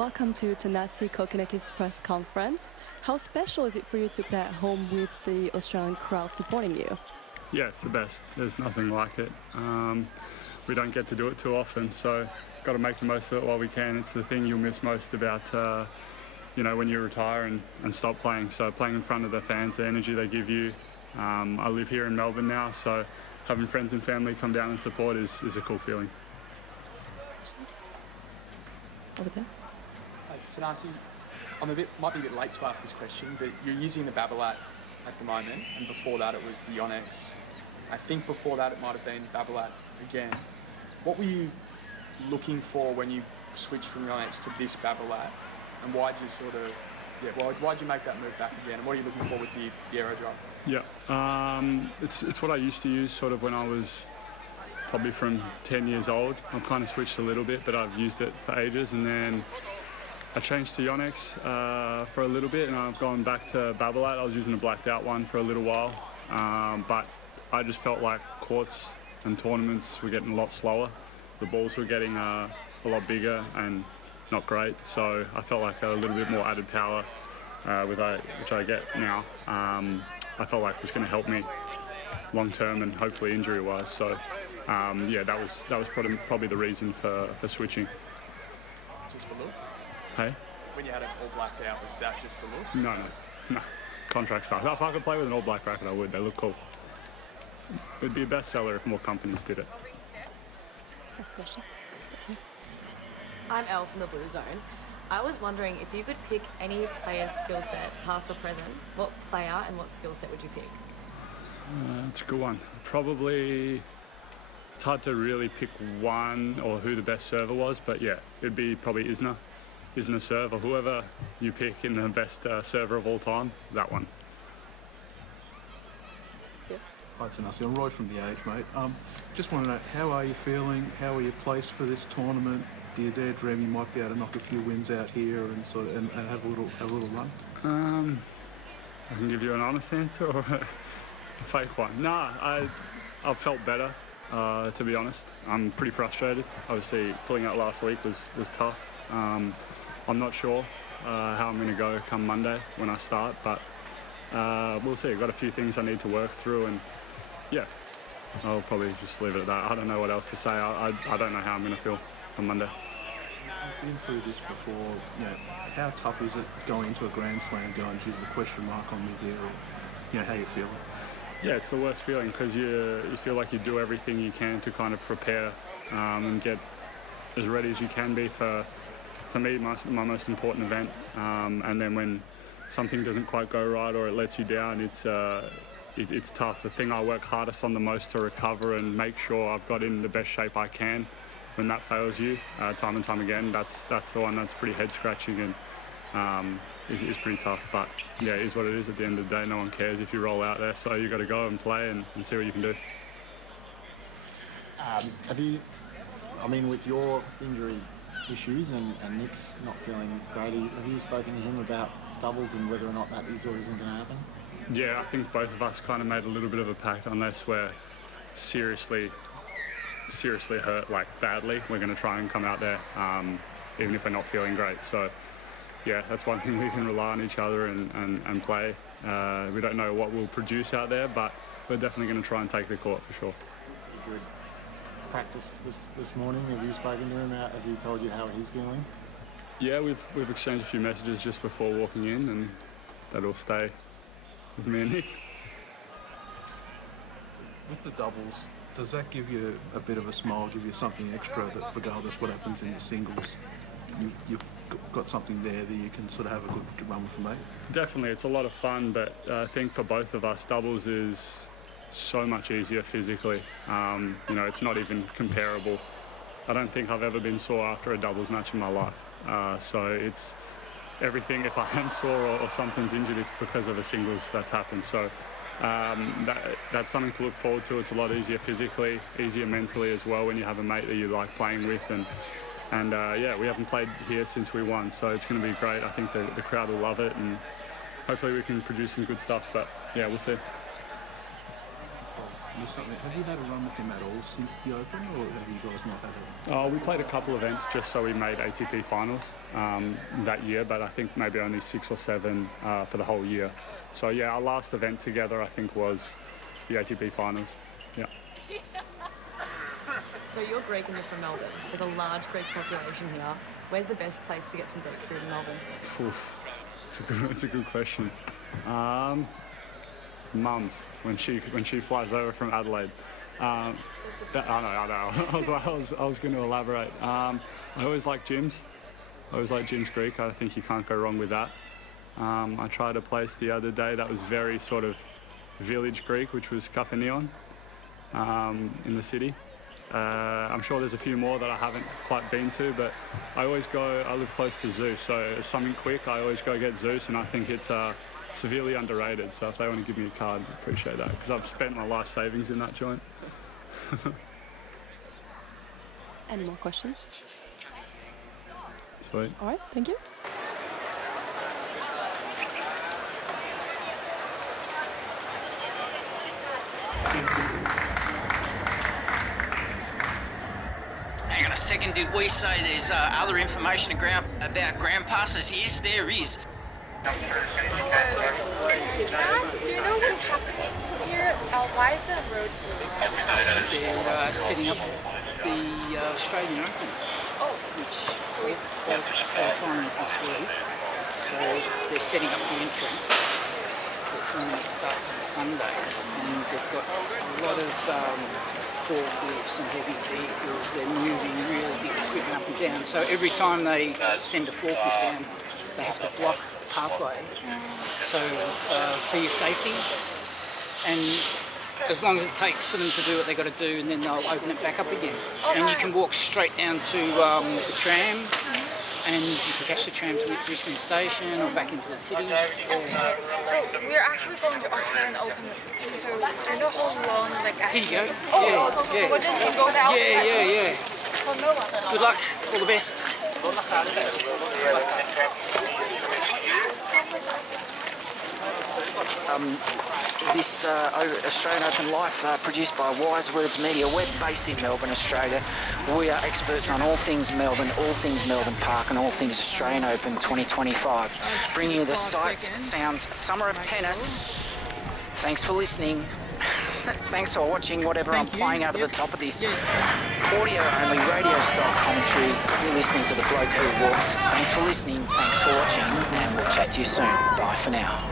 welcome to Thanasi Kokkinakis press conference. How special is it for you to play at home with the Australian crowd supporting you? Yeah, it's the best. There's nothing like it. We don't get to do it too often, so got to make the most of it while we can. It's the thing you'll miss most about, when you retire and stop playing. So playing in front of the fans, the energy they give you. I live here in Melbourne now, so having friends and family come down and support is a cool feeling. Over there. Thanasi, might be a bit late to ask this question, but you're using the Babolat at the moment, and before that it was the Yonex. I think before that it might have been Babolat again. What were you looking for when you switched from Yonex to this Babolat, and why'd you make that move back again? And what are you looking for with the aero drop? Yeah, it's what I used to use sort of when I was probably from 10 years old. I've kind of switched a little bit, but I've used it for ages, and then I changed to Yonex for a little bit, and I've gone back to Babolat. I was using a blacked out one for a little while, but I just felt like courts and tournaments were getting a lot slower. The balls were getting a lot bigger and not great, so I felt like a little bit more added power, which I get now. I felt like it was going to help me long term and hopefully injury wise. So that was probably the reason for switching. Just for looks? Hey? When you had it all blacked out, was that just for looks? No. Contract stuff. If I could play with an all black racket, I would. They look cool. It'd be a bestseller if more companies did it. Next question. I'm Elle from the Blue Zone. I was wondering if you could pick any player's skill set, past or present, what player and what skill set would you pick? That's a good one. Probably, it's hard to really pick one or who the best server was, but yeah, it'd be probably Isner serve, or whoever you pick in the best server of all time, that one. Hi Thanasi, I'm Roy from The Age, mate. Just want to know, how are you feeling? How are you placed for this tournament? Do you dare dream you might be able to knock a few wins out here and and have a little run? I can give you an honest answer or a fake one. Nah, I've felt better, to be honest. I'm pretty frustrated. Obviously, pulling out last week was tough. I'm not sure how I'm going to go come Monday when I start, but we'll see. I've got a few things I need to work through, and yeah, I'll probably just leave it at that. I don't know what else to say. I don't know how I'm going to feel on Monday. I've been through this before. How tough is it going into a Grand Slam, going, geez, there's a question mark on me here, or how you feeling? Yeah, it's the worst feeling because you feel like you do everything you can to kind of prepare and get as ready as you can be for me, my most important event. And then when something doesn't quite go right or it lets you down, it's tough. The thing I work hardest on the most to recover and make sure I've got in the best shape I can, when that fails you time and time again, that's the one that's pretty head scratching and is pretty tough. But yeah, it is what it is. At the end of the day, no one cares if you roll out there, so you got to go and play and see what you can do. With your injury issues and Nick's not feeling great, have you spoken to him about doubles and whether or not that is or isn't going to happen? Yeah, I think both of us kind of made a little bit of a pact. Unless we're seriously hurt, like badly, we're going to try and come out there, even if we're not feeling great. So yeah, that's one thing, we can rely on each other and play. We don't know what we'll produce out there, but we're definitely going to try and take the court for sure. Good practice this morning. Have you spoken to him? Has he told you how he's feeling? Yeah, we've exchanged a few messages just before walking in, and that'll stay with me and Nick. With the doubles, does that give you a bit of a smile, give you something extra that regardless what happens in the singles, you've got something there that you can sort of have a good run with, mate? Definitely, it's a lot of fun, but I think for both of us, doubles is so much easier physically. It's not even comparable. I don't think I've ever been sore after a doubles match in my life. So it's everything. If I am sore or something's injured, it's because of a singles that's happened. So that's something to look forward to. It's a lot easier physically, easier mentally as well when you have a mate that you like playing with. And we haven't played here since we won, so it's going to be great. I think the crowd will love it, and hopefully we can produce some good stuff. But yeah, we'll see. Have you had a run with him at all since the Open, or have you guys not had it? We played a couple events just so we made ATP finals that year, but I think maybe only 6 or 7 for the whole year. So yeah, our last event together I think was the ATP finals. Yeah. So you're Greek and you're from Melbourne. There's a large Greek population here. Where's the best place to get some Greek food in Melbourne? Oof. It's a good question. Mum's when she flies over from Adelaide. I know. I was going to elaborate. I always like Jim's. I always like Jim's Greek. I think you can't go wrong with that. I tried a place the other day that was very sort of village Greek, which was Cafe Neon in the city. I'm sure there's a few more that I haven't quite been to, but I live close to Zeus, so it's something quick, I always go get Zeus, and I think it's severely underrated, so if they want to give me a card, I'd appreciate that, because I've spent my life savings in that joint. Any more questions? Sweet. All right, thank you. Hang on a second, did we say there's other information about ground passes? Yes, there is. Do you know what's happening here? Why is the road moving? They're setting up the Australian Open, which qualifying is this week. So they're setting up the entrance. The tournament starts on Sunday, and they've got a lot of forklifts and heavy vehicles. They're moving really big equipment up and down. So every time they send a forklift down, they have to block pathway. So for your safety, and as long as it takes for them to do what they got to do, and then they'll open it back up again. And you can walk straight down to the tram, and you can catch the tram to Richmond Station or back into the city. Yeah. So we're actually going to Australian Open. So do you know how long Here you go. Oh, yeah. We'll just go down. Yeah. Oh, no one. Good luck. All the best. This Australian Open Live produced by Wise Words Media. We're based in Melbourne, Australia. We are experts on all things Melbourne Park, and all things Australian Open 2025. Bringing you the sights, sounds, summer of tennis. Thanks for listening. Thanks for watching whatever I'm playing over the top of this audio-only radio-style commentary. You're listening to The Bloke Who Walks. Thanks for listening, thanks for watching, and we'll chat to you soon. Bye for now.